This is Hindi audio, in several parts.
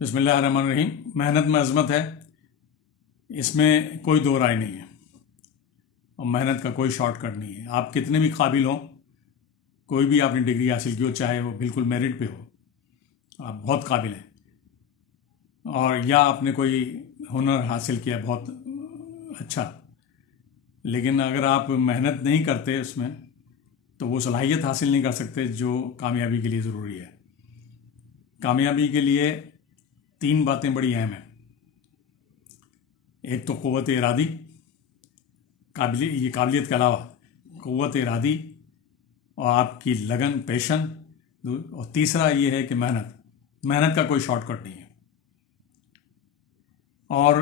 बिस्मिल्लाहिर्रहमानिर्रहीम। मेहनत में अज़मत है, इसमें कोई दो राय नहीं है। और मेहनत का कोई शॉर्टकट नहीं है। आप कितने भी काबिल हों, कोई भी आपने डिग्री हासिल की हो, चाहे वो बिल्कुल मेरिट पे हो, आप बहुत काबिल हैं, और या आपने कोई हुनर हासिल किया बहुत अच्छा, लेकिन अगर आप मेहनत नहीं करते उसमें, तो वो सलाहियत हासिल नहीं कर सकते जो कामयाबी के लिए ज़रूरी है। कामयाबी के लिए 3 बातें बड़ी अहम हैं। एक तो क़ुव्वत इरादी, काबिलियत के अलावा क़ुव्वत इरादी और आपकी लगन, पैशन। और तीसरा ये है कि मेहनत का कोई शॉर्टकट नहीं है। और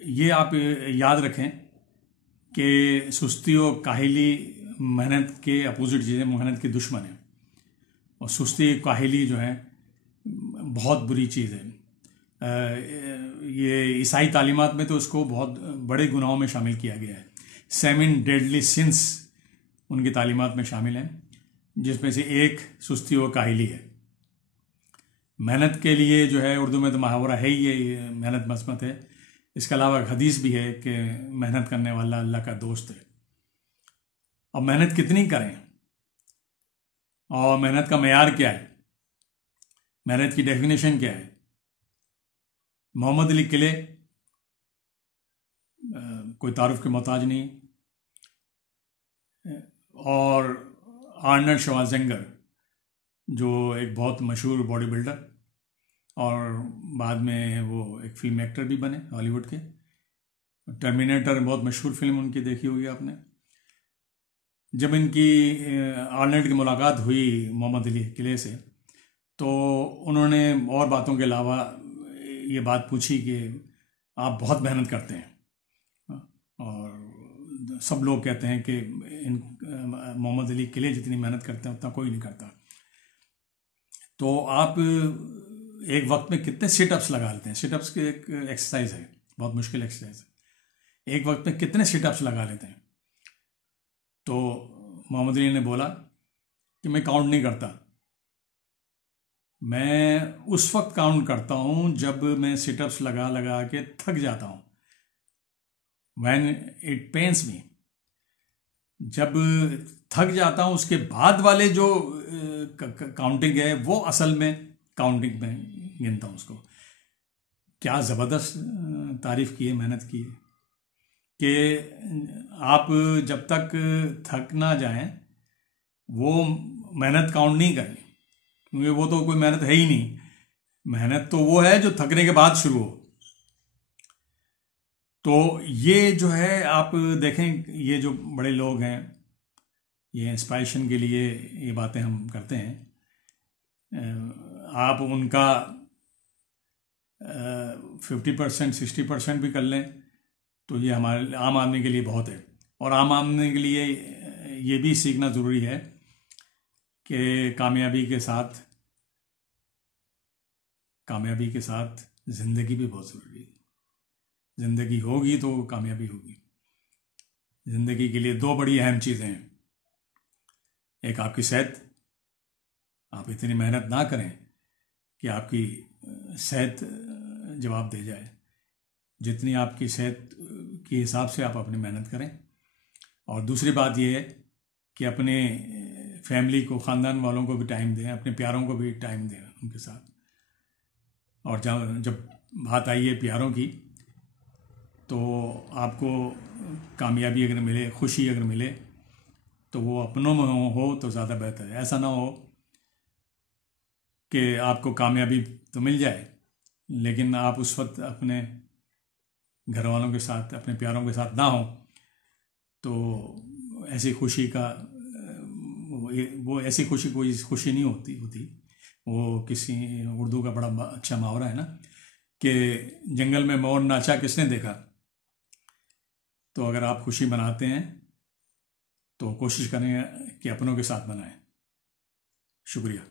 ये आप याद रखें कि सुस्ती और काहिली मेहनत के अपोजिट चीज़ें, मेहनत की दुश्मन है। और सुस्ती काहिली जो है बहुत बुरी चीज़ है। ये ईसाई तालीमात में तो उसको बहुत बड़े गुनाहों में शामिल किया गया है। 7 डेडली सिंस उनकी तालीमात में शामिल हैं, जिसमें से एक सुस्ती और काहिली है। मेहनत के लिए जो है, उर्दू में तो मुहावरा है ही, ये मेहनत मस्मत है। इसके अलावा एक हदीस भी है कि मेहनत करने वाला अल्लाह का दोस्त है। और मेहनत कितनी करें, और मेहनत का मेयार क्या है, मेहनत की डेफिनेशन क्या है। मोहम्मद अली किले कोई तारुफ के मोहताज नहीं, और आर्नल्ड श्वार्ज़नेगर जो एक बहुत मशहूर बॉडी बिल्डर, और बाद में वो एक फिल्म एक्टर भी बने हॉलीवुड के। टर्मिनेटर बहुत मशहूर फिल्म उनकी देखी होगी आपने। जब इनकी आर्नल्ड की मुलाकात हुई मोहम्मद अली किले से, तो उन्होंने और बातों के अलावा ये बात पूछी कि आप बहुत मेहनत करते हैं, और सब लोग कहते हैं कि मोहम्मद अली किले जितनी मेहनत करते हैं उतना कोई नहीं करता। तो आप एक वक्त में कितने सिटअप्स लगा लेते हैं। सिटअप्स की एक एक्सरसाइज है, बहुत मुश्किल एक्सरसाइज है। एक वक्त में कितने सिटअप्स लगा लेते हैं। तो मोहम्मद अली ने बोला कि मैं काउंट नहीं करता, मैं उस वक्त काउंट करता हूं जब मैं सिटअप्स लगा लगा के थक जाता हूं। When it pains me, जब थक जाता हूं, उसके बाद वाले जो काउंटिंग है वो असल में काउंटिंग में गिनता हूं उसको। क्या ज़बरदस्त तारीफ की है, मेहनत की है, कि आप जब तक थक ना जाएं वो मेहनत काउंट नहीं करें, क्योंकि वो तो कोई मेहनत है ही नहीं। मेहनत तो वो है जो थकने के बाद शुरू हो। तो ये जो है, आप देखें, ये जो बड़े लोग हैं, ये इंस्पायरेशन के लिए ये बातें हम करते हैं। आप उनका 50% 60% भी कर लें तो ये हमारे आम आदमी के लिए बहुत है। और आम आदमी के लिए ये भी सीखना ज़रूरी है कि कामयाबी के साथ ज़िंदगी भी बहुत ज़रूरी है। ज़िंदगी होगी तो कामयाबी होगी। ज़िंदगी के लिए 2 बड़ी अहम चीज़ें हैं। एक आपकी सेहत, आप इतनी मेहनत ना करें कि आपकी सेहत जवाब दे जाए। जितनी आपकी सेहत के हिसाब से आप अपनी मेहनत करें। और दूसरी बात यह है कि अपने फैमिली को, ख़ानदान वालों को भी टाइम दें, अपने प्यारों को भी टाइम दें उनके साथ। और जब बात आई है प्यारों की, तो आपको कामयाबी अगर मिले, खुशी अगर मिले, तो वो अपनों में हो तो ज़्यादा बेहतर है। ऐसा ना हो कि आपको कामयाबी तो मिल जाए, लेकिन आप उस वक्त अपने घर वालों के साथ, अपने प्यारों के साथ ना हो, तो ऐसी खुशी का वो ऐसी खुशी कोई खुशी नहीं होती। वो किसी उर्दू का बड़ा अच्छा मुहावरा है ना, कि जंगल में मोर नाचा किसने देखा। तो अगर आप खुशी मनाते हैं तो कोशिश करें कि अपनों के साथ मनाएं। शुक्रिया।